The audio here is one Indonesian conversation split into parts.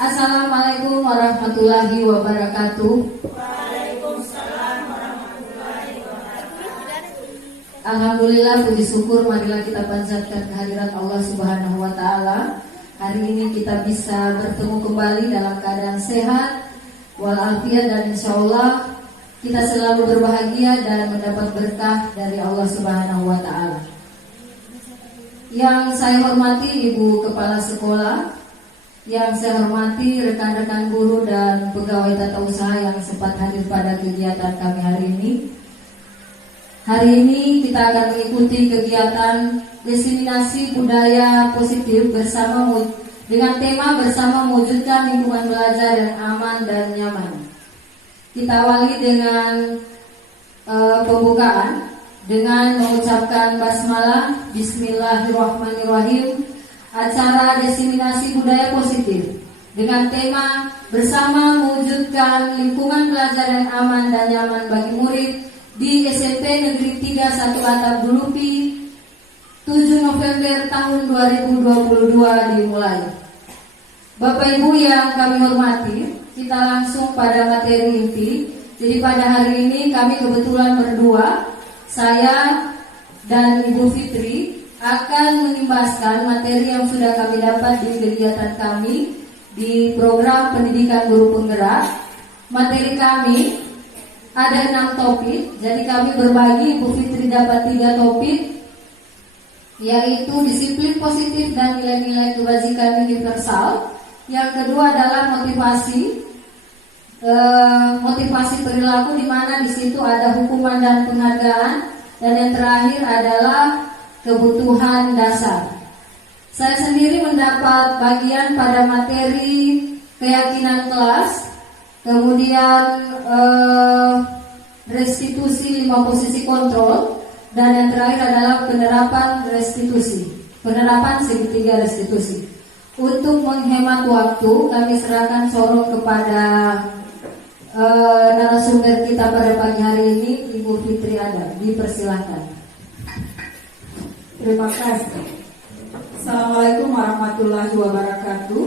Assalamualaikum warahmatullahi wabarakatuh. Waalaikumsalam warahmatullahi wabarakatuh. Alhamdulillah, puji syukur marilah kita panjatkan kehadirat Allah Subhanahu wa taala. Hari ini kita bisa bertemu kembali dalam keadaan sehat walafiat, dan insyaallah kita selalu berbahagia dan mendapat berkah dari Allah Subhanahu wa taala. Yang saya hormati Ibu Kepala Sekolah, yang saya hormati rekan-rekan guru dan pegawai tata usaha yang sempat hadir pada kegiatan kami hari ini. Hari ini kita akan mengikuti kegiatan diseminasi budaya positif dengan tema bersama mewujudkan lingkungan belajar yang aman dan nyaman. Kita awali dengan pembukaan dengan mengucapkan basmalah. Bismillahirrahmanirrahim. Acara diseminasi budaya positif dengan tema bersama mewujudkan lingkungan belajar yang aman dan nyaman bagi murid di SMP Negeri 3 1 Atap Dulupi 7 November tahun 2022 dimulai. Bapak Ibu yang kami hormati, kita langsung pada materi inti. Jadi pada hari ini kami kebetulan berdua, saya dan Ibu Fitri akan mengimbaskan materi yang sudah kami dapat di kegiatan kami di program pendidikan guru penggerak. Materi kami ada 6 topik, jadi kami berbagi, Ibu Fitri dapat 3 topik, yaitu disiplin positif dan nilai-nilai kebajikan universal. Yang kedua adalah motivasi perilaku, di mana di situ ada hukuman dan penghargaan, dan yang terakhir adalah kebutuhan dasar. Saya sendiri mendapat bagian pada materi keyakinan kelas, kemudian restitusi 5 posisi kontrol, dan yang terakhir adalah penerapan segitiga restitusi. Untuk menghemat waktu, kami serahkan sorong kepada narasumber kita pada pagi hari ini, Ibu Fitri Ada. Dipersilahkan. Terima kasih. Assalamualaikum warahmatullahi wabarakatuh.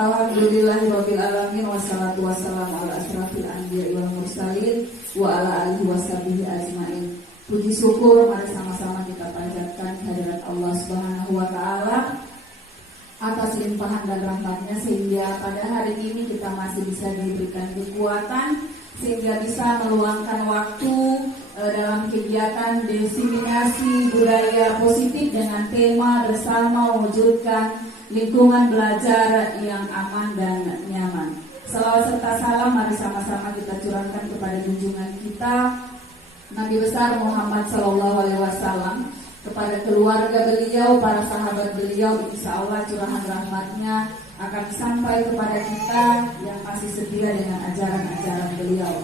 Alhamdulillahirabbil alamin, wassalatu wassalamu ala asyrafil anbiya'i wal mursalin wa ala alihi washabihi ajmain. Puji syukur mari sama-sama kita panjatkan kehadirat Allah Subhanahu wa taala atas limpahan dan rahmatnya, sehingga pada hari ini kita masih bisa diberikan kekuatan sehingga bisa meluangkan waktu dalam kegiatan diseminasi budaya positif dengan tema bersama mewujudkan lingkungan belajar yang aman dan nyaman. Salawat serta salam mari sama-sama kita curahkan kepada junjungan kita Nabi besar Muhammad SAW, kepada keluarga beliau, para sahabat beliau. Insya Allah curahan rahmatnya akan sampai kepada kita yang masih setia dengan ajaran-ajaran beliau.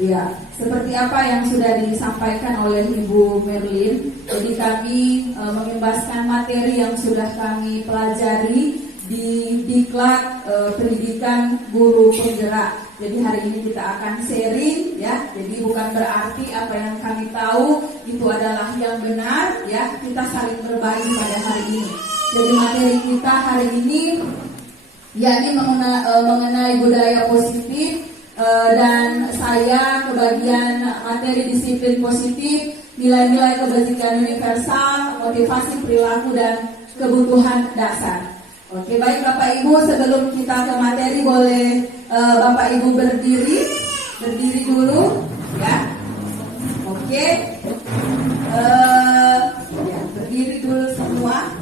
Ya, seperti apa yang sudah disampaikan oleh Ibu Merlin, jadi kami mengimbaskan materi yang sudah kami pelajari di Diklat Pendidikan Guru Penggerak. Jadi hari ini kita akan sharing, ya. Jadi bukan berarti apa yang kami tahu itu adalah yang benar, ya. Kita saling berbagi pada hari ini. Jadi materi kita hari ini yakni mengenai budaya positif, dan saya kebagian materi disiplin positif, nilai-nilai kebajikan universal, motivasi perilaku dan kebutuhan dasar. Oke, baik Bapak Ibu, sebelum kita ke materi boleh Bapak Ibu berdiri dulu, ya. Oke, ya, berdiri dulu semua.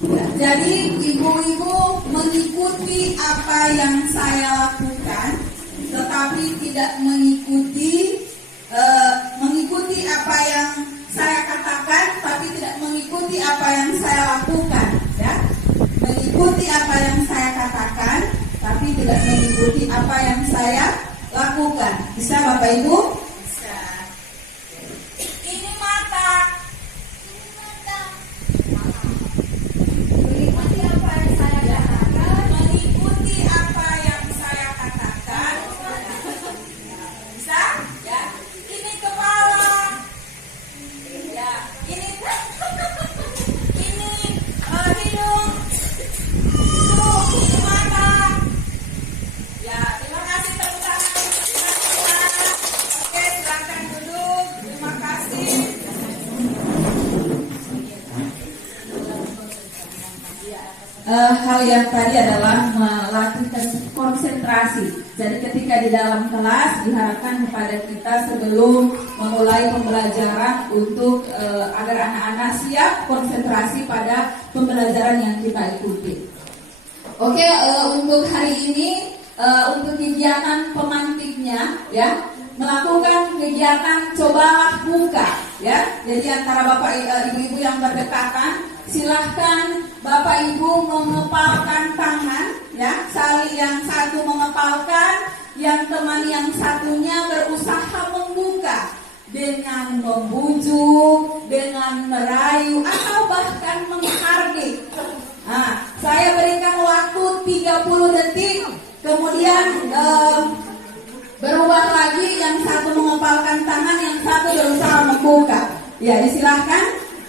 Ya, jadi ibu-ibu mengikuti apa yang saya lakukan, tetapi tidak mengikuti apa yang saya katakan, tapi tidak mengikuti apa yang saya lakukan, ya. Mengikuti apa yang saya katakan, tapi tidak mengikuti apa yang saya lakukan. Bisa Bapak Ibu? Bisa. Ini mata. Mengikuti apa yang saya katakan, mengikuti apa yang saya katakan. Bisa? Ya. Ini kepala. hal yang tadi adalah melatih konsentrasi. Jadi ketika di dalam kelas diharapkan kepada kita sebelum memulai pembelajaran untuk agar anak-anak siap konsentrasi pada pembelajaran yang kita ikuti. Oke, untuk hari ini untuk kegiatan pemantiknya ya, melakukan kegiatan cobalah buka ya. Jadi antara Bapak Ibu yang berdekatan, silahkan Bapak Ibu mengepalkan tangan ya, saling yang satu mengepalkan, yang teman yang satunya berusaha membuka dengan membujuk, dengan merayu atau bahkan menghardik. Nah, saya berikan waktu 30 detik, kemudian berubah lagi, yang satu mengepalkan tangan, yang satu berusaha membuka. Ya, disilahkan.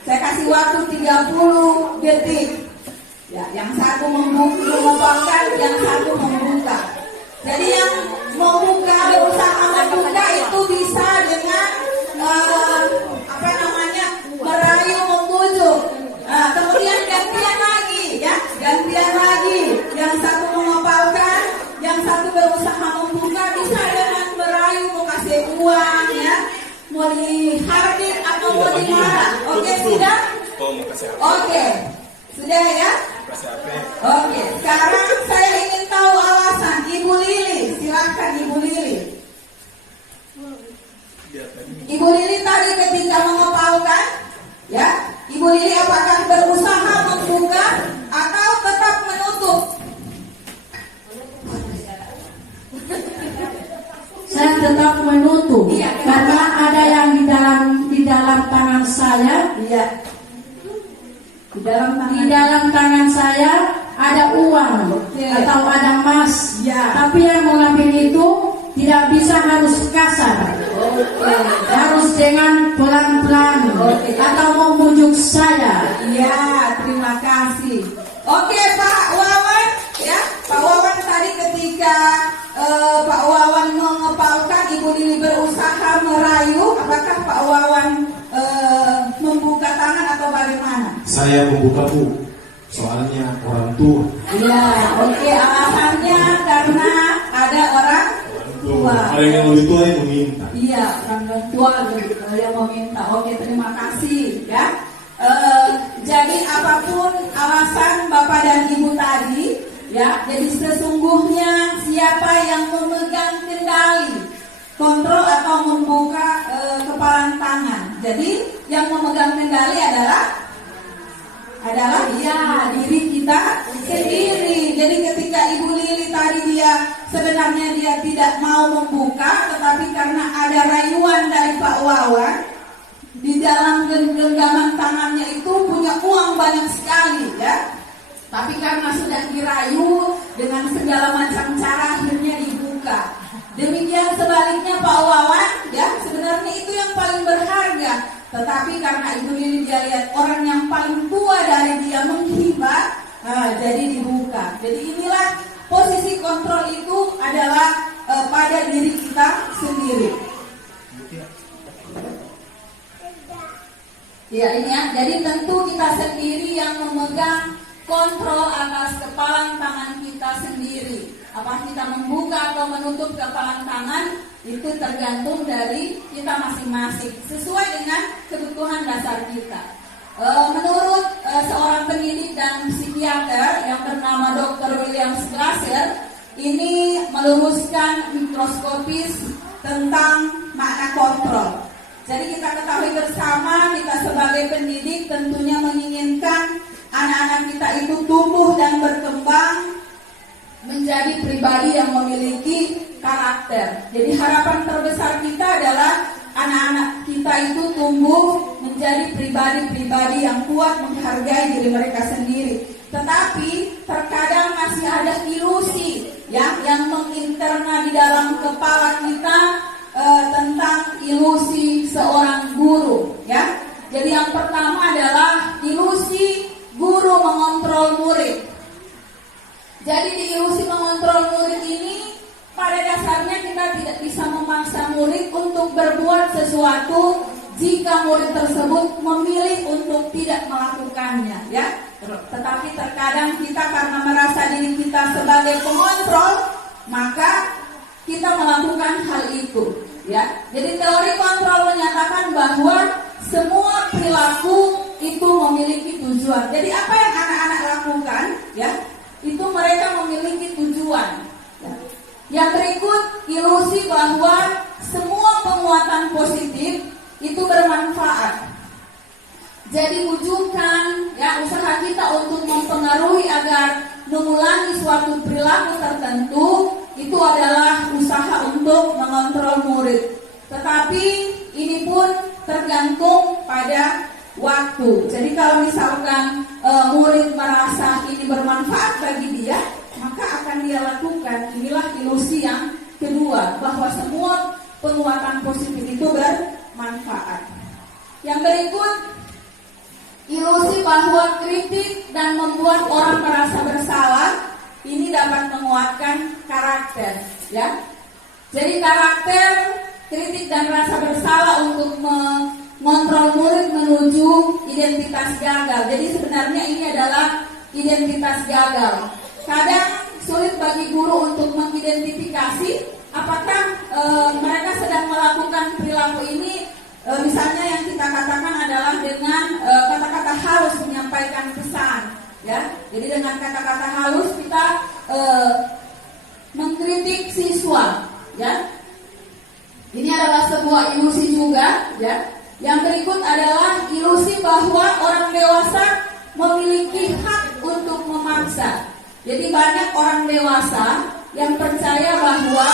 Saya kasih waktu 30 detik. Ya, yang satu mengepalkan, yang satu membuka. Jadi yang membuka, berusaha membuka itu bisa dengan merayu, membujuk. Kemudian gantian lagi, ya, gantian lagi. Yang satu mengepalkan, yang satu berusaha membuka, bisa dengan merayu, mau kasih uang, ya, mau dihardik atau mau dimarah. Oke, sudah? Oke, sudah ya? Oke, sekarang saya ingin tahu alasan Ibu Lili. Silakan Ibu Lili. Ibu Lili tadi ketika mengepalkan, ya, Ibu Lili apakah berusaha membuka atau tetap menutup? Saya tetap menutup, Iya, karena ada yang di dalam tangan saya. Iya. Di dalam tangan saya ada uang atau ada emas. Ya. Tapi yang mengambil itu tidak bisa harus kasar. Harus dengan pelan-pelan atau membujuk saya. Iya, terima kasih. Oke, Pak Wawan, ya, Pak Wawan tadi ketika Pak Wawan mengepalkan, Ibu Lili berusaha merayu. Apakah Pak Wawan membuka tangan atau bagaimana? Saya membuka, Bu, soalnya orang tua. Iya, oke, alasannya karena ada orang tua. Ada yang lebih tua yang meminta. Iya, orang tua yang meminta. Oke, terima kasih ya. Jadi apapun alasan Bapak dan Ibu tadi, ya, jadi sesungguhnya siapa yang memegang kendali kontrol atau membuka kepalan tangan. Jadi yang memegang kendali adalah ya diri kita sendiri. Jadi ketika Ibu Lili tadi sebenarnya dia tidak mau membuka, tetapi karena ada rayuan dari Pak Wawan, di dalam genggaman tangannya itu punya uang banyak sekali, ya. Tapi karena sudah dirayu dengan segala macam cara, akhirnya dibuka. Demikian sebaliknya Pak Wawan, ya, sebenarnya itu yang paling berharga. Tetapi karena Ibu Lili dia lihat orang yang paling tua dari dia menghibah, jadi dibuka. Jadi inilah posisi kontrol itu adalah pada diri kita sendiri. Ya, ini ya. Jadi tentu kita sendiri yang memegang kontrol atas kepalan tangan kita sendiri. Apakah kita membuka atau menutup kepalan tangan itu tergantung dari kita masing-masing sesuai dengan kebutuhan dasar kita. Menurut seorang pendidik dan psikiater yang bernama Dr. William Glasser, ini meluruskan mikroskopis tentang makna kontrol. Jadi kita ketahui bersama, kita sebagai pendidik tentunya menginginkan anak-anak kita itu tumbuh dan berkembang menjadi pribadi yang memiliki karakter. Jadi harapan terbesar kita adalah anak-anak kita itu tumbuh menjadi pribadi-pribadi yang kuat, menghargai diri mereka sendiri. Tetapi terkadang masih ada ilusi yang menginterna di dalam kepala kita tentang ilusi seorang guru, ya. Jadi yang pertama adalah ilusi guru mengontrol murid. Jadi di ilusi mengontrol murid ini pada dasarnya kita tidak bisa memaksa murid untuk berbuat sesuatu jika murid tersebut memilih untuk tidak melakukannya, ya. Tetapi terkadang kita karena merasa diri kita sebagai pengontrol, maka kita melakukan hal itu, ya. Jadi teori kontrol menyatakan bahwa semua perilaku itu memiliki tujuan. Jadi apa yang anak-anak lakukan, ya, itu mereka memiliki tujuan. Ya. Yang berikut, ilusi bahwa semua penguatan positif itu bermanfaat. Jadi wujudkan, ya, usaha kita untuk mempengaruhi agar mengulangi suatu perilaku tertentu itu adalah usaha untuk mengontrol murid. Tetapi ini pun tergantung pada waktu. Jadi kalau misalkan murid merasa ini bermanfaat bagi dia, maka akan dia lakukan. Inilah ilusi yang kedua, bahwa semua penguatan positif itu bermanfaat. Yang berikut, ilusi bahwa kritik dan membuat orang merasa bersalah ini dapat menguatkan karakter, ya. Jadi karakter, kritik dan rasa bersalah untuk mengontrol murid menuju identitas gagal. Jadi sebenarnya ini adalah identitas gagal. Kadang sulit bagi guru untuk mengidentifikasi apakah mereka sedang melakukan perilaku ini. Misalnya yang kita katakan adalah dengan kata-kata halus menyampaikan pesan, ya. Jadi dengan kata-kata halus kita mengkritik siswa, ya. Ini adalah sebuah ilusi juga, ya. Yang berikut adalah ilusi bahwa orang dewasa memiliki hak untuk memaksa. Jadi banyak orang dewasa yang percaya bahwa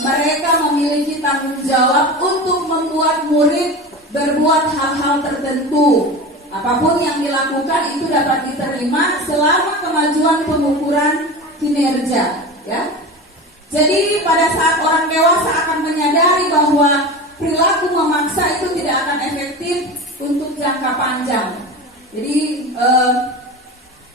mereka memiliki tanggung jawab untuk membuat murid berbuat hal-hal tertentu. Apapun yang dilakukan itu dapat diterima selama kemajuan pengukuran kinerja, ya. Jadi pada saat orang dewasa akan menyadari bahwa perilaku memaksa itu tidak akan efektif untuk jangka panjang. Jadi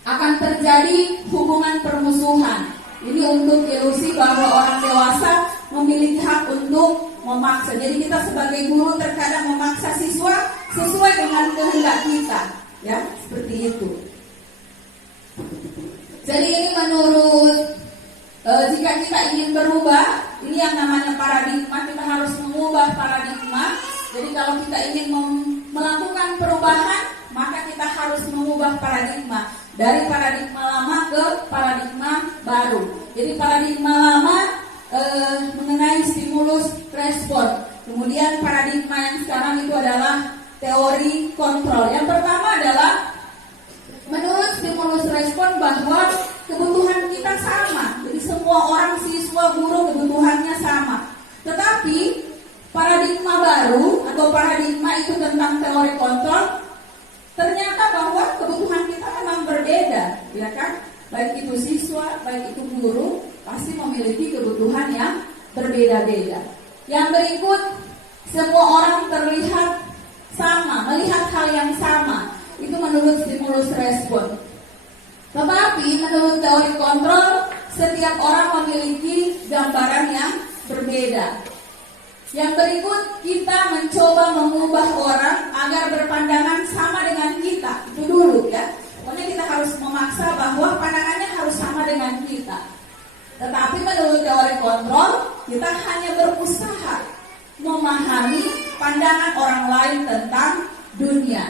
akan terjadi hubungan permusuhan. Ini untuk ilusi bahwa orang dewasa memiliki hak untuk memaksa. Jadi kita sebagai guru terkadang memaksa siswa sesuai dengan kehendak kita, ya, seperti itu. Jadi ini menurut jika kita ingin berubah, ini yang namanya paradigma, kita harus mengubah paradigma. Jadi kalau kita ingin melakukan perubahan, maka kita harus mengubah paradigma dari paradigma lama ke paradigma baru. Jadi paradigma lama mengenai stimulus respon. Kemudian paradigma yang sekarang itu adalah teori kontrol. Yang pertama adalah menurut stimulus respon bahwa kebutuhan kita sama. Jadi semua orang, siswa, guru, kebutuhannya sama. Tetapi paradigma baru atau paradigma itu tentang teori kontrol, ternyata bahwa kebutuhan kita memang berbeda, ya kan? Baik itu siswa, baik itu guru, pasti memiliki kebutuhan yang berbeda-beda. Yang berikut, semua orang terlihat sama, melihat hal yang sama. Itu menurut stimulus respon. Tetapi menurut teori kontrol, setiap orang memiliki gambaran yang berbeda. Yang berikut, kita mencoba mengubah orang agar berpandangan sama dengan kita. Itu dulu, ya. Pokoknya kita harus memaksa bahwa pandangannya harus sama dengan kita. Tetapi menurut teori kontrol, kita hanya berusaha memahami pandangan orang lain tentang dunia.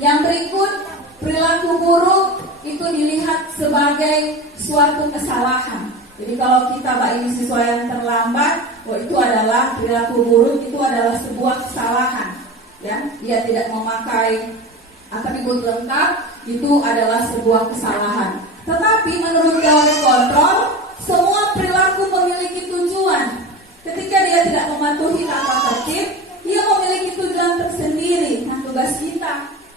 Yang berikut, perilaku buruk itu dilihat sebagai suatu kesalahan. Jadi kalau kita ini siswa yang terlambat, itu adalah perilaku buruk, itu adalah sebuah kesalahan. Ya, dia tidak memakai atribut lengkap, itu adalah sebuah kesalahan. Tetapi menurut teori kontrol, semua perilaku memiliki tujuan. Ketika dia tidak mematuhi tata tertib, dia memiliki tujuan tersendiri. Nah, tugas kita,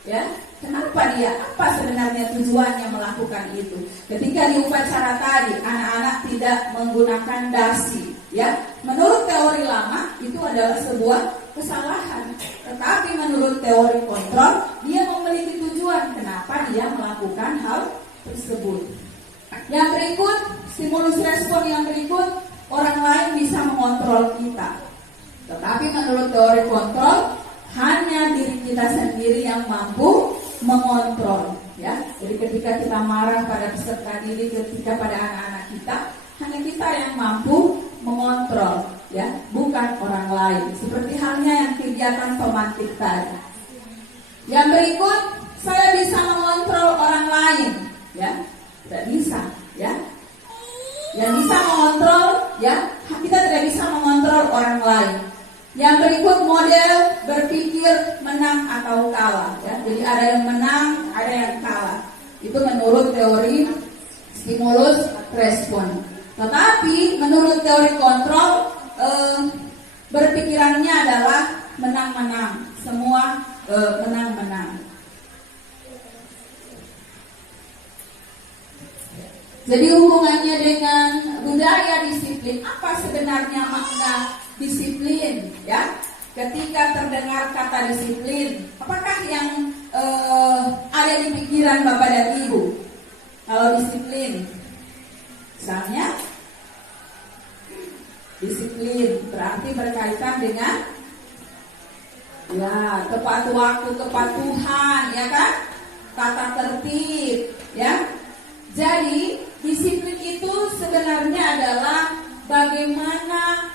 ya, kenapa dia? Apa sebenarnya tujuannya melakukan itu? Ketika di upacara tadi, anak-anak tidak menggunakan dasi, ya. Menurut teori lama, itu adalah sebuah kesalahan. Tetapi menurut teori kontrol, dia memiliki tujuan. Kenapa dia melakukan hal tersebut? Yang berikut, stimulus respon yang berikut, orang lain bisa mengontrol kita. Tetapi menurut teori kontrol, hanya diri kita sendiri yang mampu mengontrol. ya. Jadi ketika kita marah pada peserta didik, ketika pada anak-anak kita, hanya kita yang mampu mengontrol, ya, bukan orang lain. Seperti halnya yang kegiatan pemantik tadi. Yang berikut, saya bisa mengontrol orang lain, ya, tidak bisa, ya. Yang bisa mengontrol, ya, kita tidak bisa mengontrol orang lain. Yang berikut model berpikir menang atau kalah, ya. Jadi ada yang menang, ada yang kalah. Itu menurut teori stimulus respon. Tetapi menurut teori kontrol, berpikirannya adalah menang-menang, semua menang-menang. Jadi hubungannya dengan budaya disiplin, apa sebenarnya makna disiplin, ya? Ketika terdengar kata disiplin, apakah yang ada di pikiran Bapak dan Ibu? Kalau disiplin, misalnya disiplin berarti berkaitan dengan, ya, tepat waktu, kepatuhan, ya kan? Tata tertib, ya. Jadi disiplin itu sebenarnya adalah bagaimana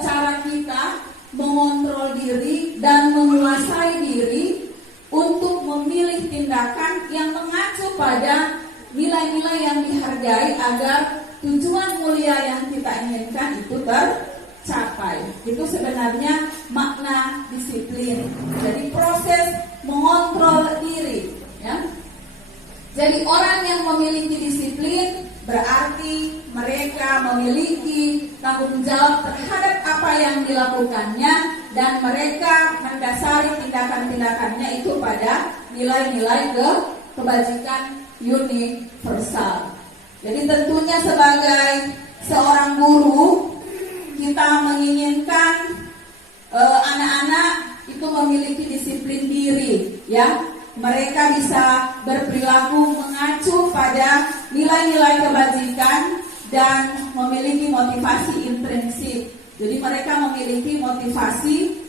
cara kita mengontrol diri dan menguasai diri untuk memilih tindakan yang mengacu pada nilai-nilai yang dihargai agar tujuan mulia yang kita inginkan itu tercapai. Itu sebenarnya makna disiplin. Jadi proses mengontrol diri, ya. Jadi orang yang memiliki disiplin berarti mereka memiliki tanggung jawab terhadap apa yang dilakukannya dan mereka mendasari tindakan-tindakannya itu pada nilai-nilai kebajikan universal. Jadi tentunya sebagai seorang guru kita menginginkan anak-anak itu memiliki disiplin diri, ya. Mereka bisa berperilaku mengacu pada nilai-nilai kebajikan dan memiliki motivasi intrinsik. Jadi mereka memiliki motivasi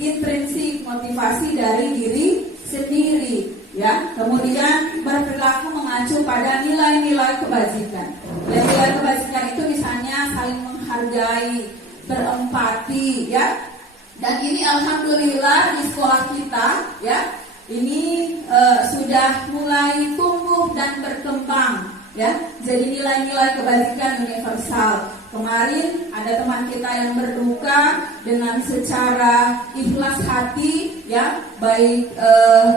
intrinsik, motivasi dari diri sendiri, ya. Kemudian berperilaku mengacu pada nilai-nilai kebajikan. Dan nilai kebajikan itu misalnya saling menghargai, berempati, ya. Dan ini alhamdulillah di sekolah kita, ya, ini sudah mulai tumbuh dan berkembang, ya. Jadi nilai-nilai kebajikan universal. Kemarin ada teman kita yang berduka dengan secara ikhlas hati, ya, baik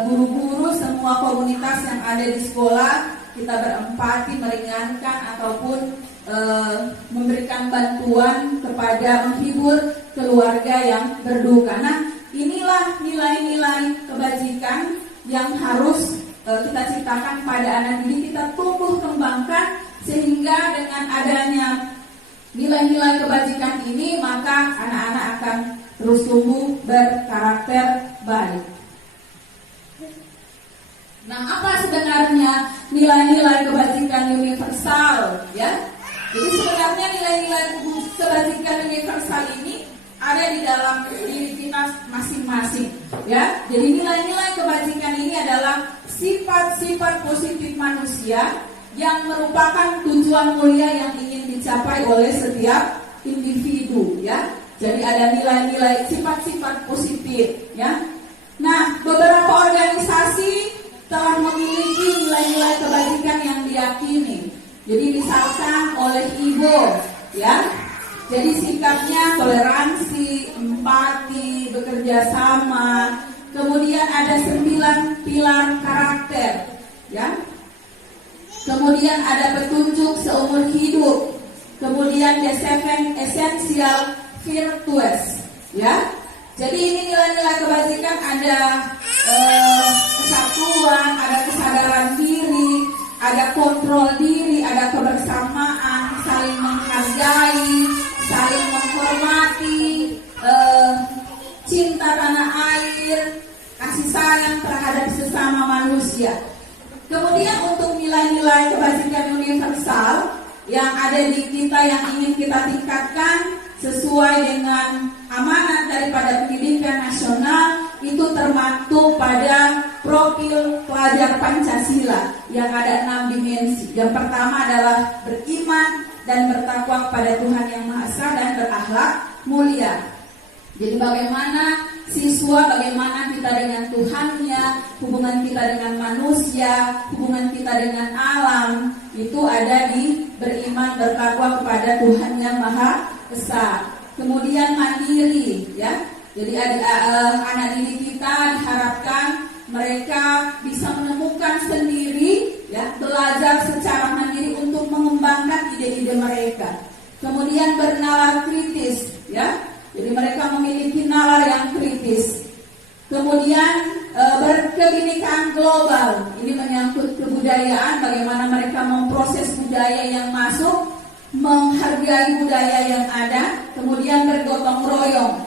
guru-guru, semua komunitas yang ada di sekolah, kita berempati, meringankan ataupun memberikan bantuan kepada menghibur keluarga yang berduka. Nah, inilah nilai-nilai kebajikan yang harus kita ciptakan pada anak didik, kita tumbuh kembangkan sehingga dengan adanya nilai-nilai kebajikan ini maka anak-anak akan terus tumbuh berkarakter baik. Nah, apa sebenarnya nilai-nilai kebajikan universal, ya? Jadi sebenarnya nilai-nilai kebajikan universal ini ada di dalam diri kita masing-masing, ya. Jadi nilai-nilai kebajikan ini adalah sifat-sifat positif manusia yang merupakan tujuan mulia yang ingin dicapai oleh setiap individu, ya. Jadi ada nilai-nilai sifat-sifat positif, ya. Nah, beberapa organisasi telah memiliki nilai-nilai kebajikan yang diyakini. Jadi misalkan oleh IBO, ya. Jadi sikapnya toleransi, empati, bekerja sama. Kemudian ada 9 pilar karakter, ya. Kemudian ada petunjuk seumur hidup. Kemudian the 7 essential virtues, ya. Jadi ini nilai-nilai kebajikan ada kesatuan, ada kesadaran diri, ada kontrol diri, ada kebersamaan, saling menghargai, saling menghormati, cinta tanah air, kasih sayang terhadap sesama manusia. Kemudian untuk nilai-nilai kebajikan universal yang ada di kita yang ingin kita tingkatkan sesuai dengan amanat daripada pendidikan nasional, itu termaktub pada profil pelajar Pancasila yang ada 6 dimensi. Yang pertama adalah beriman dan bertakwa kepada Tuhan Yang Maha Esa dan berakhlak mulia. Jadi bagaimana siswa, bagaimana kita dengan Tuhannya, hubungan kita dengan manusia, hubungan kita dengan alam, itu ada di beriman bertakwa kepada Tuhan Yang Maha Esa. Kemudian mandiri, ya. Jadi anak didik kita diharapkan mereka bisa menemukan sendiri, ya, belajar secara mandiri untuk mengembangkan ide-ide mereka. Kemudian bernalar kritis, ya. Jadi mereka memiliki nalar yang kritis. Kemudian berkebinekaan global. Ini menyangkut kebudayaan, bagaimana mereka memproses budaya yang masuk, menghargai budaya yang ada. Kemudian bergotong royong.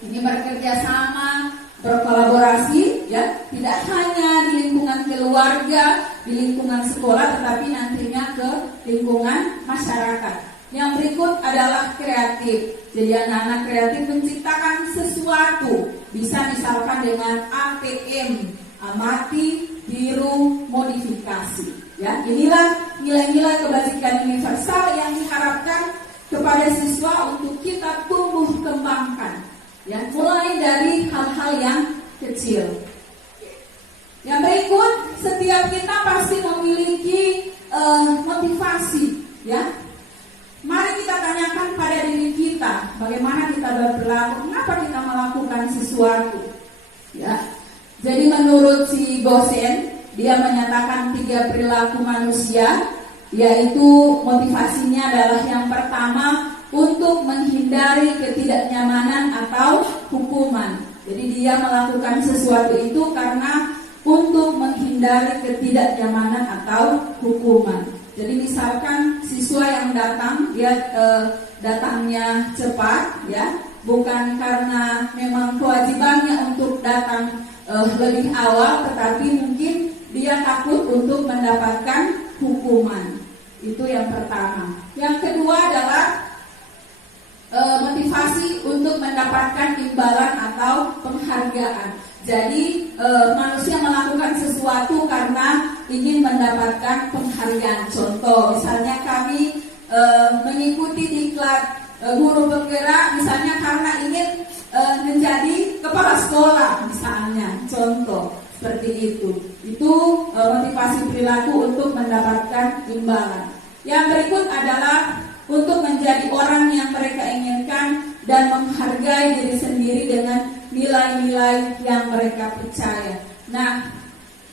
Ini bekerja sama, berkolaborasi, ya, tidak hanya di lingkungan keluarga, di lingkungan sekolah, tetapi nantinya ke lingkungan masyarakat. Yang berikut adalah kreatif. Jadi anak-anak kreatif menciptakan sesuatu, bisa misalkan dengan ATM, amati, tiru, modifikasi. Ya, inilah nilai-nilai kebajikan universal yang diharapkan kepada siswa untuk kita tumbuh kembangkan. Ya, mulai dari hal-hal yang kecil. Yang berikut, setiap kita pasti memiliki motivasi, ya. Mari kita tanyakan pada diri kita, bagaimana kita berperilaku, kenapa kita melakukan sesuatu, ya. Jadi menurut si dosen, dia menyatakan 3 perilaku manusia, yaitu motivasinya adalah yang pertama untuk menghindari ketidaknyamanan atau hukuman. Jadi dia melakukan sesuatu itu karena untuk menghindari ketidaknyamanan atau hukuman. Jadi misalkan siswa yang datang, dia datangnya cepat, ya, bukan karena memang kewajibannya untuk datang lebih awal, tetapi mungkin dia takut untuk mendapatkan hukuman. Itu yang pertama. Yang kedua adalah motivasi untuk mendapatkan imbalan atau penghargaan. Jadi manusia melakukan sesuatu karena ingin mendapatkan penghargaan. Contoh, misalnya kami mengikuti diklat guru penggerak, misalnya karena ingin menjadi kepala sekolah, misalnya. Contoh seperti itu. Itu motivasi perilaku untuk mendapatkan imbalan. Yang berikut adalah untuk menjadi orang yang mereka inginkan dan menghargai diri sendiri dengan nilai-nilai yang mereka percaya. Nah,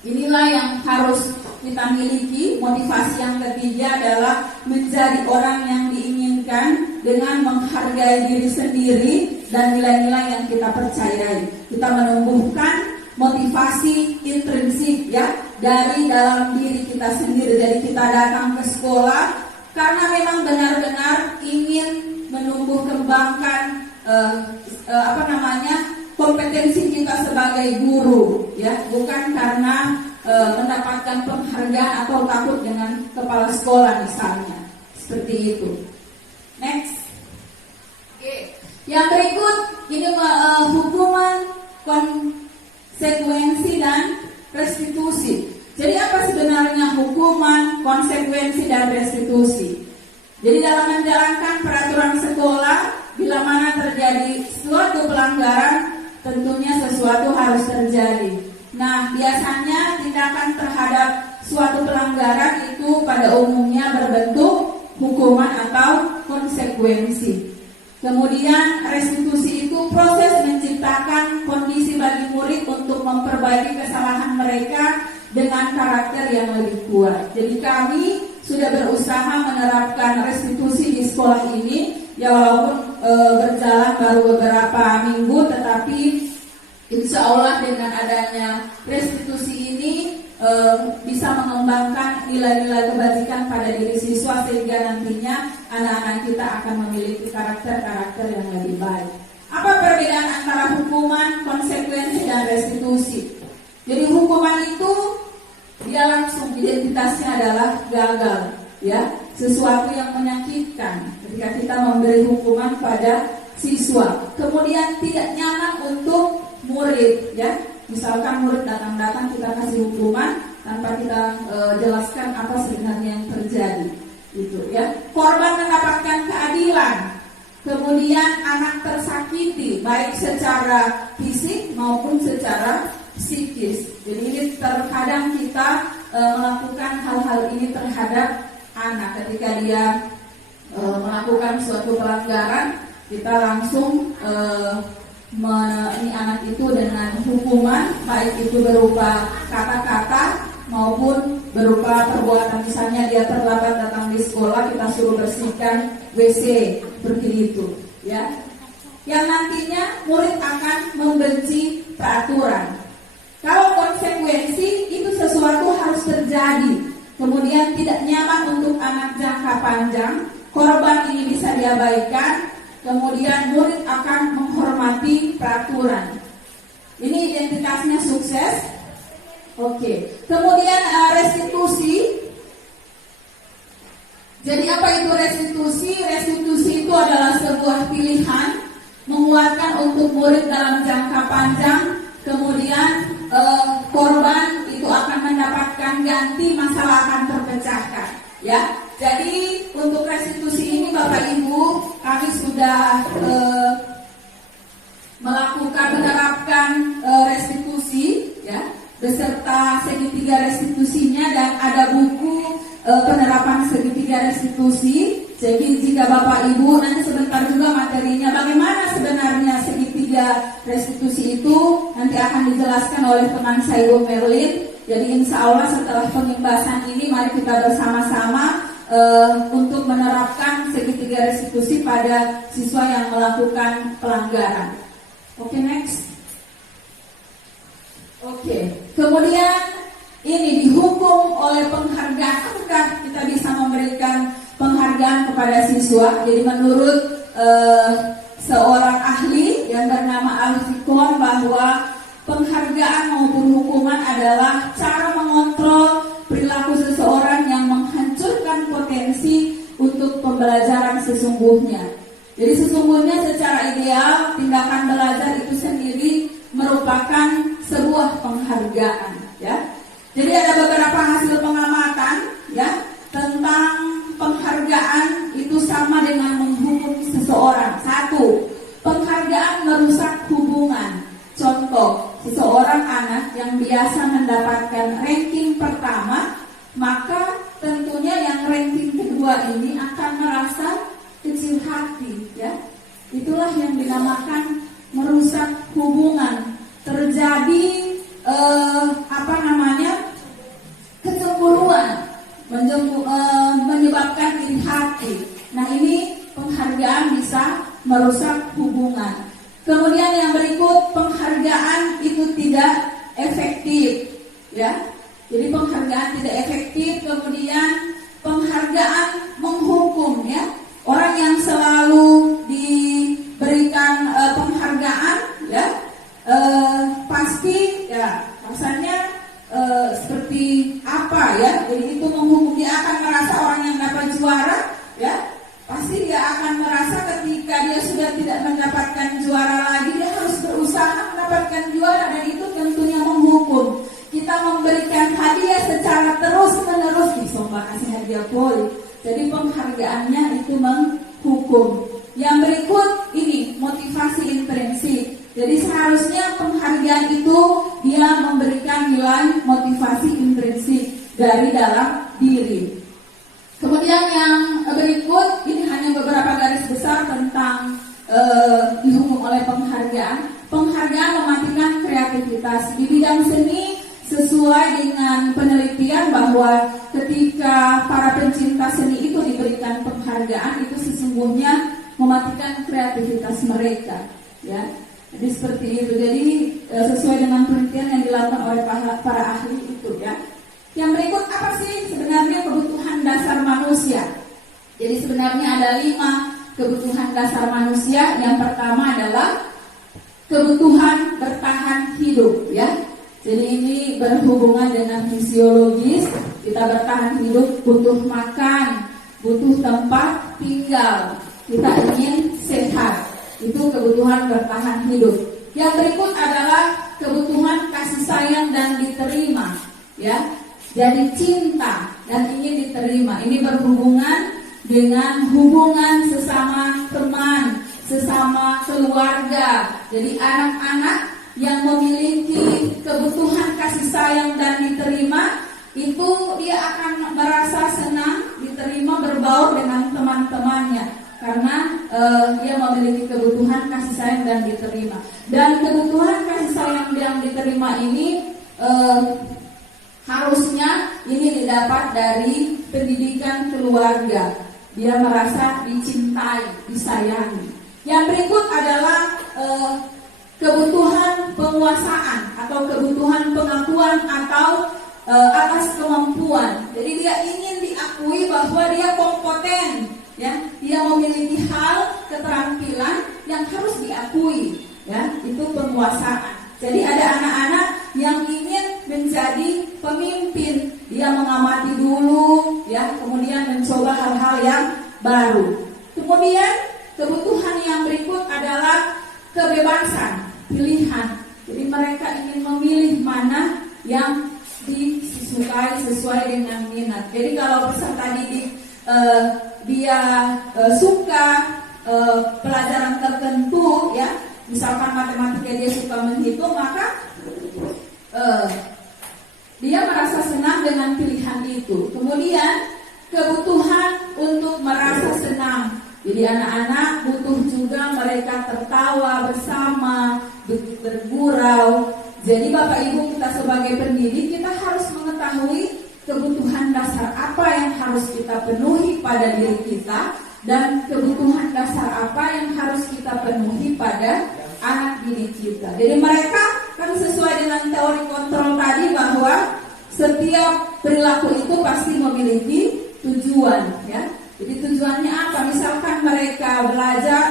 inilah yang harus kita miliki. Motivasi yang ketiga adalah menjadi orang yang diinginkan dengan menghargai diri sendiri dan nilai-nilai yang kita percayai. Kita menumbuhkan motivasi intrinsik, ya, dari dalam diri kita sendiri. Jadi kita datang ke sekolah karena memang benar-benar ingin menumbuh kembangkan kompetensi kita sebagai guru, ya, bukan karena mendapatkan penghargaan atau takut dengan kepala sekolah misalnya. Seperti itu. Next. Oke. Yang berikut ini hukuman, konsekuensi dan restitusi. Jadi apa sebenarnya hukuman, konsekuensi dan restitusi? Jadi dalam menjalankan peraturan sekolah, bila mana terjadi suatu pelanggaran, tentunya sesuatu harus terjadi. Nah, biasanya tindakan terhadap suatu pelanggaran itu pada umumnya berbentuk hukuman atau konsekuensi. Kemudian restitusi itu proses menciptakan kondisi bagi murid untuk memperbaiki kesalahan mereka dengan karakter yang lebih kuat. Jadi kami sudah berusaha menerapkan restitusi di sekolah ini, ya walaupun berjalan baru beberapa minggu, tetapi insya Allah dengan adanya restitusi ini bisa mengembangkan nilai-nilai kebajikan pada diri siswa, sehingga nantinya anak-anak kita akan memiliki karakter-karakter yang lebih baik. Apa perbedaan antara hukuman, konsekuensi, dan restitusi? Jadi hukuman itu dia langsung identitasnya adalah gagal, ya, sesuatu yang menyakitkan ketika kita memberi hukuman pada siswa. Kemudian tidak nyaman untuk murid. murid, ya. Misalkan murid datang-datang kita kasih hukuman tanpa kita jelaskan apa sebenarnya yang terjadi, gitu ya. Korban mendapatkan keadilan, kemudian anak tersakiti baik secara fisik maupun secara psikis. Jadi ini terkadang kita melakukan hal-hal ini terhadap anak ketika dia melakukan suatu pelanggaran, kita langsung ini anak itu dengan hukuman baik itu berupa kata-kata maupun berupa perbuatan. Misalnya dia terlambat datang di sekolah, kita suruh bersihkan WC seperti itu, ya. Yang nantinya murid akan membenci peraturan. Kalau konsekuensi itu sesuatu harus terjadi, kemudian tidak nyaman untuk anak jangka panjang, korban ini bisa diabaikan, kemudian murid akan menghormati peraturan. Ini identitasnya sukses. Oke. Kemudian restitusi. Jadi apa itu restitusi? Restitusi itu adalah sebuah pilihan menguatkan untuk murid dalam jangka panjang. Kemudian korban itu akan mendapatkan ganti, masalah akan terpecahkan, ya. Jadi untuk restitusi ini Bapak Ibu kami sudah menerapkan restitusi, ya, beserta segitiga restitusinya, dan ada buku penerapan segitiga restitusi. Jadi jika Bapak Ibu nanti sebentar juga materinya bagaimana sebenarnya segitiga restitusi itu nanti akan dijelaskan oleh teman saya Ibu Merlin. Jadi insya Allah setelah pembahasan ini mari kita bersama-sama untuk menerapkan segitiga restitusi pada siswa yang melakukan pelanggaran. Oke, next. Oke, kemudian ini dihukum oleh penghargaan. Apakah kita bisa memberikan penghargaan kepada siswa? Jadi menurut seorang ahli yang bernama Al-Fikon bahwa penghargaan maupun hukuman adalah cara mengontrol perilaku seseorang yang menghancurkan potensi untuk pembelajaran sesungguhnya. Jadi sesungguhnya secara ideal tindakan belajar itu sendiri merupakan sebuah penghargaan, ya. Jadi ada beberapa hasil pengamatan, ya, tentang penghargaan itu sama dengan menghukum seseorang. Satu, penghargaan merusak hubungan. Contoh, seseorang anak yang biasa mendapatkan ranking pertama, maka tentunya yang ranking kedua ini akan merasa kecil hati, ya. Itulah yang dinamakan merusak hubungan. Terjadi kecemburuan, menyebabkan iri hati. Nah, ini penghargaan bisa merusak hubungan. Kemudian yang berikut, penghargaan itu tidak efektif, ya. Jadi penghargaan tidak efektif. Kemudian penghargaan menghukum, ya. Orang yang selalu diberikan penghargaan, ya, pasti, ya, rasanya seperti apa, ya. Jadi itu menghukum, dia akan merasa orang yang dapat juara, ya. Pasti dia akan merasa ketika dia sudah tidak mendapatkan juara lagi, dia harus berusaha mendapatkan juara, dan itu tentunya menghukum. Kita memberikan hadiah secara terus-menerus, disomba kasih hadiah poli. Jadi penghargaannya itu menghukum. Yang berikut ini motivasi intrinsik. Jadi seharusnya penghargaan itu dia memberikan nilai motivasi intrinsik dari dalam diri. Kemudian yang berikut ini hanya beberapa garis besar tentang dihukum oleh penghargaan. Penghargaan mematikan kreativitas di bidang seni. Sesuai dengan penelitian bahwa ketika para pencinta seni itu diberikan penghargaan, itu sesungguhnya mematikan kreativitas mereka, ya. Jadi seperti itu. Jadi sesuai dengan penelitian yang dilakukan oleh para ahli itu, ya. Yang berikut apa sih sebenarnya kebutuhan dasar manusia? Jadi sebenarnya ada 5 kebutuhan dasar manusia. Yang pertama adalah kebutuhan bertahan hidup, ya. Jadi ini berhubungan dengan fisiologis. Kita bertahan hidup butuh makan, butuh tempat tinggal. Kita ingin sehat. Itu kebutuhan bertahan hidup. Yang berikut adalah kebutuhan kasih sayang dan diterima, ya. Jadi cinta dan ingin diterima. Ini berhubungan dengan hubungan sesama teman, sesama keluarga. Jadi anak-anak yang memiliki kebutuhan kasih sayang dan diterima, itu dia akan merasa senang diterima, berbaur dengan teman-temannya karena dia memiliki kebutuhan kasih sayang dan diterima. Dan kebutuhan kasih sayang yang diterima ini harusnya ini didapat dari pendidikan keluarga. Dia merasa dicintai, disayangi. Yang berikut adalah kebutuhan penguasaan atau kebutuhan pengakuan atau atas kemampuan. Jadi dia ingin diakui bahwa dia kompeten, ya. Dia memiliki hal keterampilan yang harus diakui, ya. Itu penguasaan. Jadi ada anak-anak yang ingin menjadi pemimpin. Dia mengamati dulu, ya, kemudian mencoba hal-hal yang baru. Kemudian kebutuhan yang berikut adalah kebebasan, pilihan. Jadi mereka ingin memilih mana yang disukai sesuai dengan minat. Jadi kalau peserta didik dia suka pelajaran tertentu, ya, misalkan matematika dia suka menghitung, maka dia merasa senang dengan pilihan itu. Kemudian kebutuhan untuk merasa senang. Jadi anak-anak butuh juga mereka tertawa bersama, bergurau. Jadi Bapak Ibu, kita sebagai pendidik kita harus mengetahui kebutuhan dasar apa yang harus kita penuhi pada diri kita dan kebutuhan dasar apa yang harus kita penuhi pada anak didik kita. Jadi mereka kan sesuai dengan teori kontrol tadi bahwa setiap perilaku itu pasti memiliki tujuan, ya. Jadi tujuannya apa? Misalkan mereka belajar,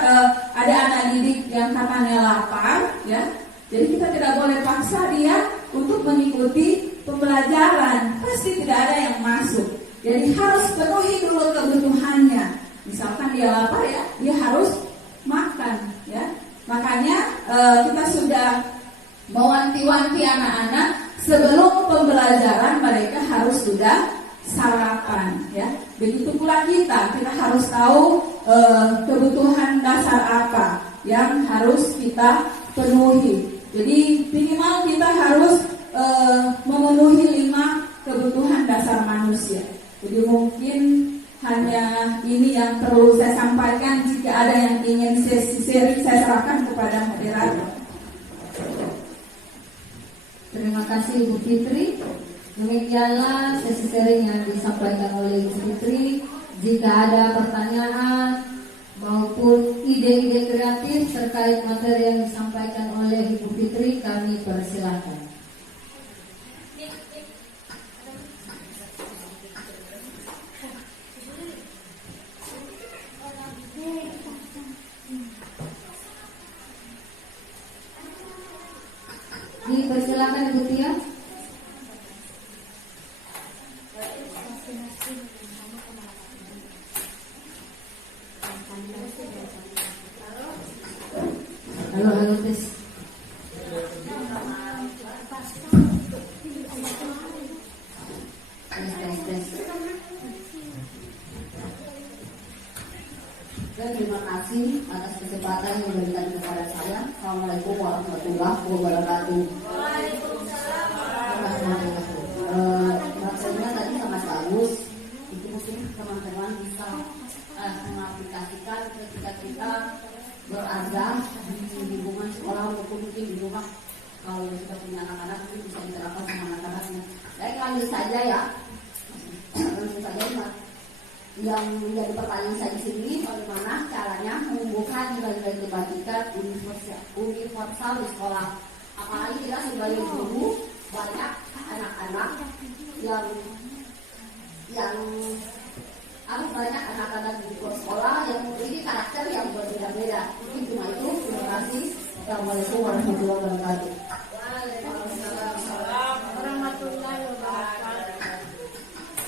ada anak didik yang katanya lapar, ya. Jadi kita tidak boleh paksa dia untuk mengikuti pembelajaran. Pasti tidak ada yang masuk. Jadi harus penuhi dulu kebutuhannya. Misalkan dia lapar, ya, dia harus makan, ya. Makanya kita sudah mewanti-wanti anak-anak sebelum pembelajaran mereka harus sudah sarapan, ya. Begitu pula kita harus tahu kebutuhan dasar apa yang harus kita penuhi. Jadi minimal kita harus memenuhi 5 kebutuhan dasar manusia. Jadi mungkin hanya ini yang perlu saya sampaikan. Jika ada yang ingin sesi-seri, saya serahkan kepada moderator. Terima kasih Ibu Fitri. Demikianlah sesi sharing yang disampaikan oleh Ibu Fitri. Jika ada pertanyaan maupun ide-ide kreatif terkait materi yang disampaikan oleh Ibu Fitri, kami persilahkan. Dipersilakan Ibu Tia. Halo tes. Dan terima kasih atas kesempatan yang diberikan kepada saya. Assalamualaikum warahmatullahi wabarakatuh. Waalaikumsalam warahmatullahi wabarakatuh. Materinya tadi sangat bagus. Itu mungkin teman-teman bisa mengaplikasikan ketika kita berada di lingkungan sekolah maupun mungkin di rumah. Kalau kita punya anak-anak mungkin bisa diterapkan sama anak-anaknya. Baik, lanjut saja ya. Lanjut saja Pak. Yang menjadi pertanyaan saya di sini, bagaimana caranya menumbuhkan nilai-nilai kebaikan universal di sekolah. Apalagi kita sebagai guru banyak anak-anak yang banyak anak-anak di sekolah yang memiliki karakter yang berbeda-beda. Mungkin cuma itu. Terima kasih. Assalamualaikum warahmatullahi wabarakatuh. Waalaikumsalam warahmatullahi wabarakatuh.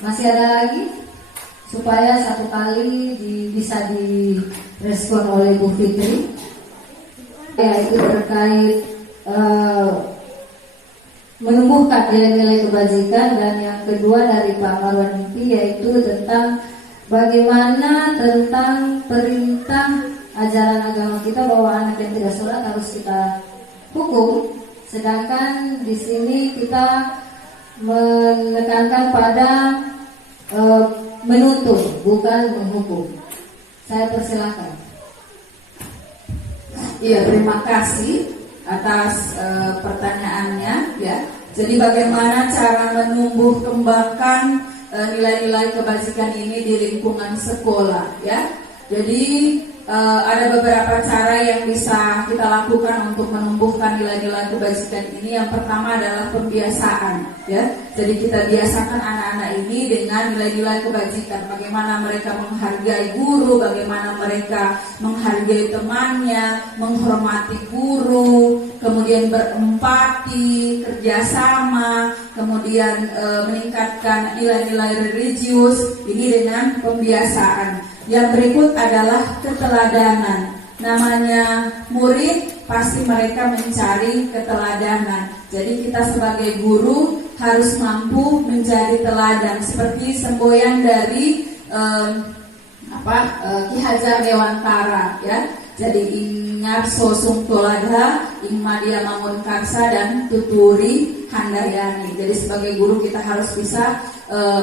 Masih ada lagi? Supaya satu kali bisa direspon oleh Bu Fitri, yaitu terkait menumbuhkan nilai-nilai kebajikan, dan yang kedua dari Pak Marwan Mimpi yaitu tentang bagaimana tentang perintah ajaran agama kita bahwa anak yang tidak sholat harus kita hukum, sedangkan di sini kita menekankan pada menuntut bukan menghukum. Saya persilakan. Iya, terima kasih atas pertanyaannya ya. Jadi bagaimana cara menumbuh kembangkan nilai-nilai kebajikan ini di lingkungan sekolah ya. Jadi ada beberapa cara yang bisa kita lakukan untuk menumbuhkan nilai-nilai kebajikan ini. Yang pertama adalah pembiasaan ya. Jadi kita biasakan anak-anak ini dengan nilai-nilai kebajikan. Bagaimana mereka menghargai guru, bagaimana mereka menghargai temannya, menghormati guru, kemudian berempati, kerjasama, kemudian meningkatkan nilai-nilai religius. Ini dengan pembiasaan. Yang berikut adalah keteladanan. Namanya murid, pasti mereka mencari keteladanan. Jadi kita sebagai guru harus mampu menjadi teladan. Seperti semboyan dari Ki Hajar Dewantara ya. Jadi ingat sosung tolada, ingmadia mangun karsa, dan tuturi handayani. Jadi sebagai guru kita harus bisa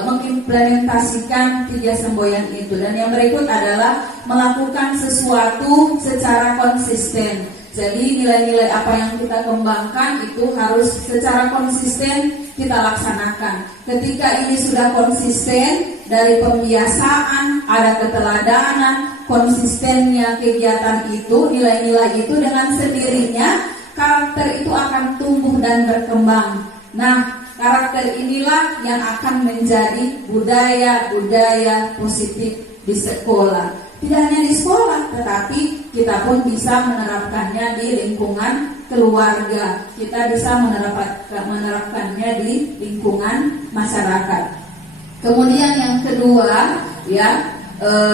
mengimplementasikan 3 semboyan itu. Dan yang berikut adalah melakukan sesuatu secara konsisten. Jadi nilai-nilai apa yang kita kembangkan itu harus secara konsisten kita laksanakan. Ketika ini sudah konsisten, dari pembiasaan, ada keteladanan, konsistennya kegiatan itu, nilai-nilai itu, dengan sendirinya karakter itu akan tumbuh dan berkembang. Nah, karakter inilah yang akan menjadi budaya-budaya positif di sekolah. Tidak hanya di sekolah, tetapi kita pun bisa menerapkannya di lingkungan keluarga. Kita bisa menerapkannya di lingkungan masyarakat. Kemudian yang kedua, ya,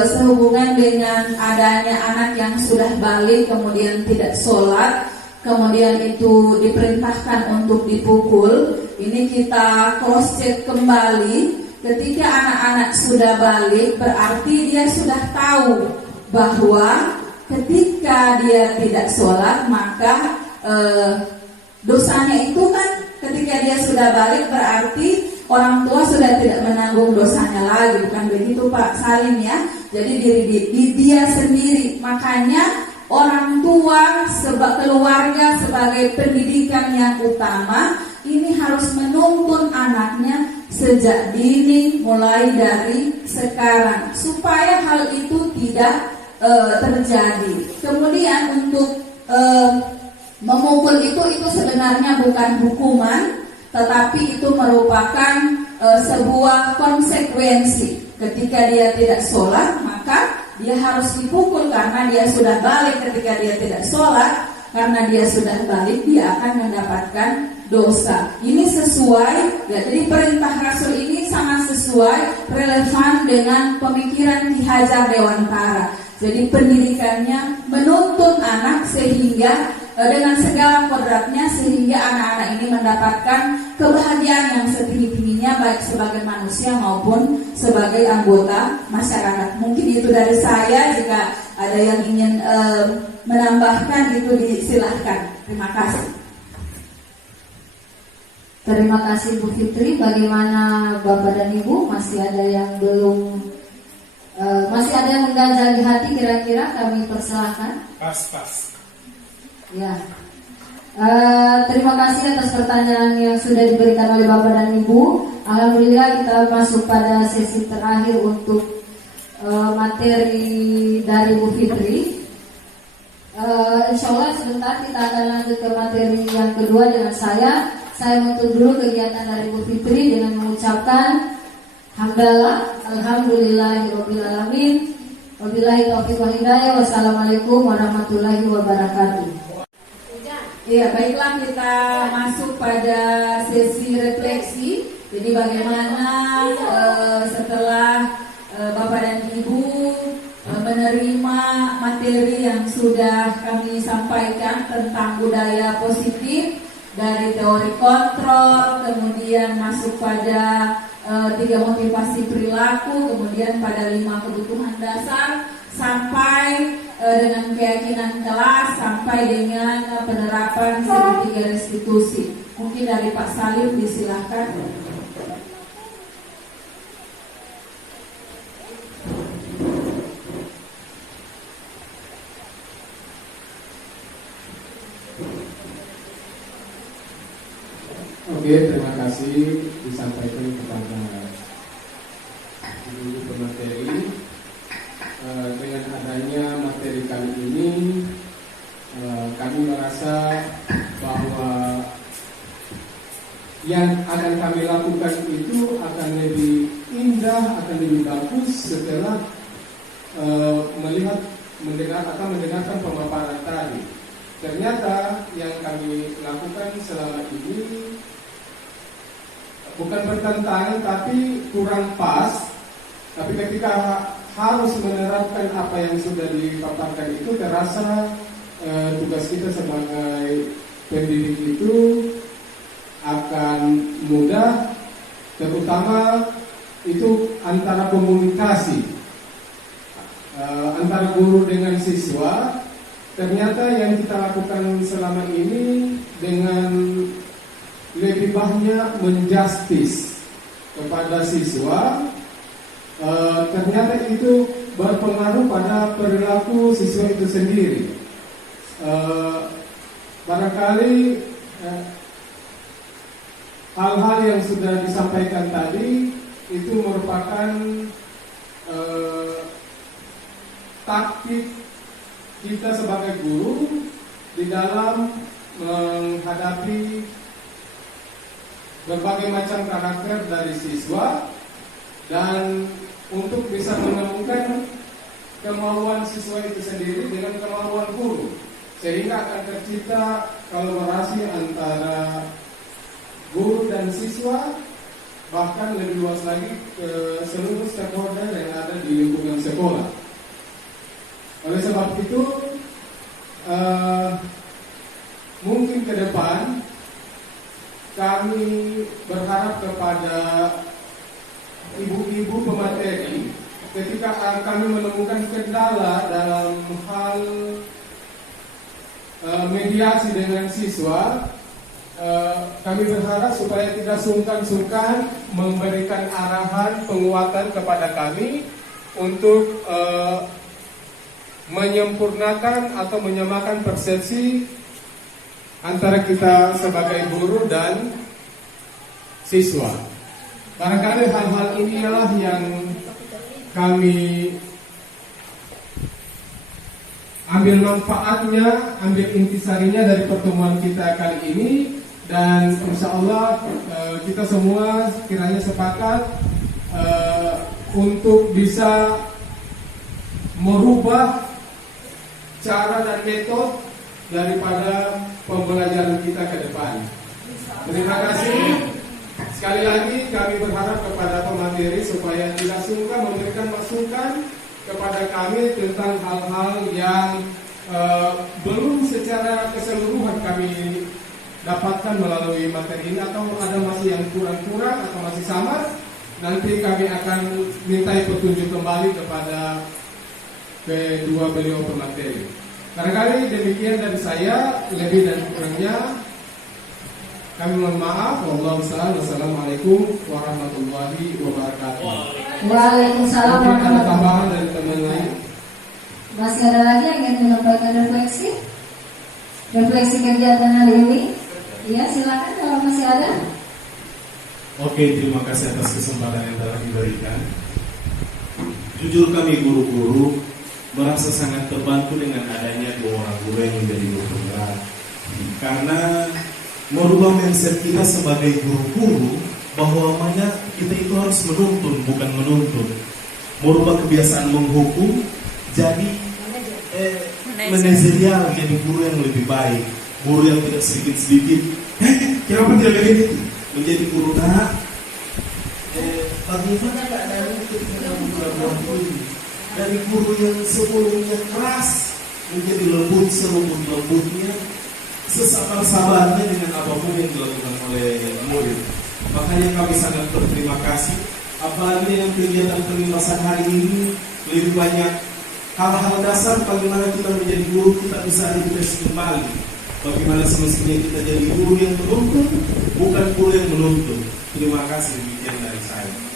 sehubungan dengan adanya anak yang sudah balik kemudian tidak sholat, kemudian itu diperintahkan untuk dipukul. Ini kita cross check kembali. Ketika anak-anak sudah balik, berarti dia sudah tahu bahwa ketika dia tidak sholat, maka dosanya itu kan ketika dia sudah balik berarti orang tua sudah tidak menanggung dosanya lagi, bukan begitu Pak Salim ya. Jadi diri dia sendiri. Makanya orang tua keluarga sebagai pendidikan yang utama ini harus menuntun anaknya sejak dini, mulai dari sekarang, supaya hal itu tidak terjadi. Kemudian untuk memukul itu sebenarnya bukan hukuman, tetapi itu merupakan sebuah konsekuensi. Ketika dia tidak sholat, maka dia harus dipukul karena dia sudah balik. Ketika dia tidak sholat, karena dia sudah balik, dia akan mendapatkan dosa. Ini sesuai ya, jadi perintah Rasul ini sangat sesuai, relevan dengan pemikiran Ki Hajar Dewantara. Jadi pendidikannya menuntun anak sehingga dengan segala kodratnya, sehingga anak-anak ini mendapatkan kebahagiaan yang setinggi-tingginya, baik sebagai manusia maupun sebagai anggota masyarakat. Mungkin itu dari saya. Jika ada yang ingin menambahkan itu disilahkan. Terima kasih. Terima kasih Bu Fitri. Bagaimana Bapak dan Ibu? Masih ada yang belum, masih ada yang mengganjal di hati kira-kira? Kami persilahkan. Pas. Ya. Terima kasih atas pertanyaan yang sudah diberikan oleh Bapak dan Ibu. Alhamdulillah kita masuk pada sesi terakhir untuk materi dari Bu Fitri. Insya Allah sebentar kita akan lanjut ke materi yang kedua dengan saya. Saya menutup dulu kegiatan dari Bu Fitri dengan mengucapkan hamdalah, alhamdulillahirabbil alamin, wabillahi taufiq wal hidayah, wassalamualaikum warahmatullahi wabarakatuh. Ya, baiklah, kita masuk pada sesi refleksi. Jadi bagaimana setelah Bapak dan Ibu menerima materi yang sudah kami sampaikan tentang budaya positif, dari teori kontrol, kemudian masuk pada 3 motivasi perilaku, kemudian pada 5 kebutuhan dasar, sampai dengan keyakinan kelas, sampai dengan penerapan segitiga restitusi. Mungkin dari Pak Salim disilahkan. Oke, terima kasih disampaikan kepada ibu pemateri. Dengan adanya materi kali ini, kami merasa bahwa yang akan kami lakukan itu akan lebih indah, akan lebih bagus setelah mendengarkan pemaparan tadi. Ternyata yang kami lakukan selama ini bukan bertentangan tapi kurang pas. Tapi ketika harus menerapkan apa yang sudah dipaparkan itu, terasa tugas kita sebagai pendidik itu akan mudah, terutama itu antara komunikasi antara guru dengan siswa. Ternyata yang kita lakukan selama ini dengan lebih banyak menjustis kepada siswa, ternyata itu berpengaruh pada perilaku siswa itu sendiri. Barangkali hal-hal yang sudah disampaikan tadi itu merupakan taktik kita sebagai guru di dalam menghadapi berbagai macam karakter dari siswa, dan untuk bisa menemukan kemauan siswa itu sendiri dengan kemauan guru, sehingga akan tercipta kolaborasi antara guru dan siswa, bahkan lebih luas lagi ke seluruh stakeholder yang ada di lingkungan sekolah. Oleh sebab itu, mungkin ke depan kami berharap kepada ibu-ibu pemateri, ketika kami menemukan kendala dalam hal mediasi dengan siswa, kami berharap supaya tidak sungkan-sungkan memberikan arahan penguatan kepada kami untuk menyempurnakan atau menyamakan persepsi antara kita sebagai guru dan siswa. Barangkali hal-hal inilah yang kami ambil manfaatnya, ambil intisarinya dari pertemuan kita kali ini, dan insya Allah kita semua kiranya sepakat untuk bisa merubah cara dan metode daripada pembelajaran kita ke depan. Terima kasih. Sekali lagi kami berharap kepada pemateri supaya tidak sungkan memberikan masukan kepada kami tentang hal-hal yang belum secara keseluruhan kami dapatkan melalui materi ini, atau ada masih yang kurang-kurang atau masih samar. Nanti kami akan mintai petunjuk kembali kepada kedua beliau pemateri. Barangkali demikian dari saya, lebih dan kurangnya kami mohon maaf. Wassalamualaikum warahmatullahi wabarakatuh. Waalaikumsalam Mungkin ada warahmatullahi tambahan dari teman lain. Masih ada lagi yang ingin menyampaikan refleksi? Refleksi kegiatan hari ini? Iya, silakan kalau masih ada. Oke, terima kasih atas kesempatan yang telah diberikan. Jujur kami guru-guru merasa sangat terbantu dengan adanya dua orang guru yang menjadi guru penggerak, karena merubah mindset kita sebagai guru-guru bahwa kita itu harus menuntun, bukan menuntun. Merubah kebiasaan menghukum jadi manajerial, jadi guru yang lebih baik, guru yang tidak sedikit-sedikit kenapa tidak begitu, menjadi guru bagaimana keadaan ketika bulan ini, dari guru yang sebelumnya keras menjadi lembut selembut-lembutnya, sesabar-sabarnya dengan apapun yang dilakukan oleh murid. Makanya kami sangat berterima kasih. Apalagi dengan kegiatan kelimpasan hari ini, lebih banyak hal-hal dasar bagaimana kita menjadi guru, kita bisa refresh kembali. Bagaimana semestinya kita jadi guru yang menuntun, bukan guru yang menuntun. Terima kasih, demikian dari saya.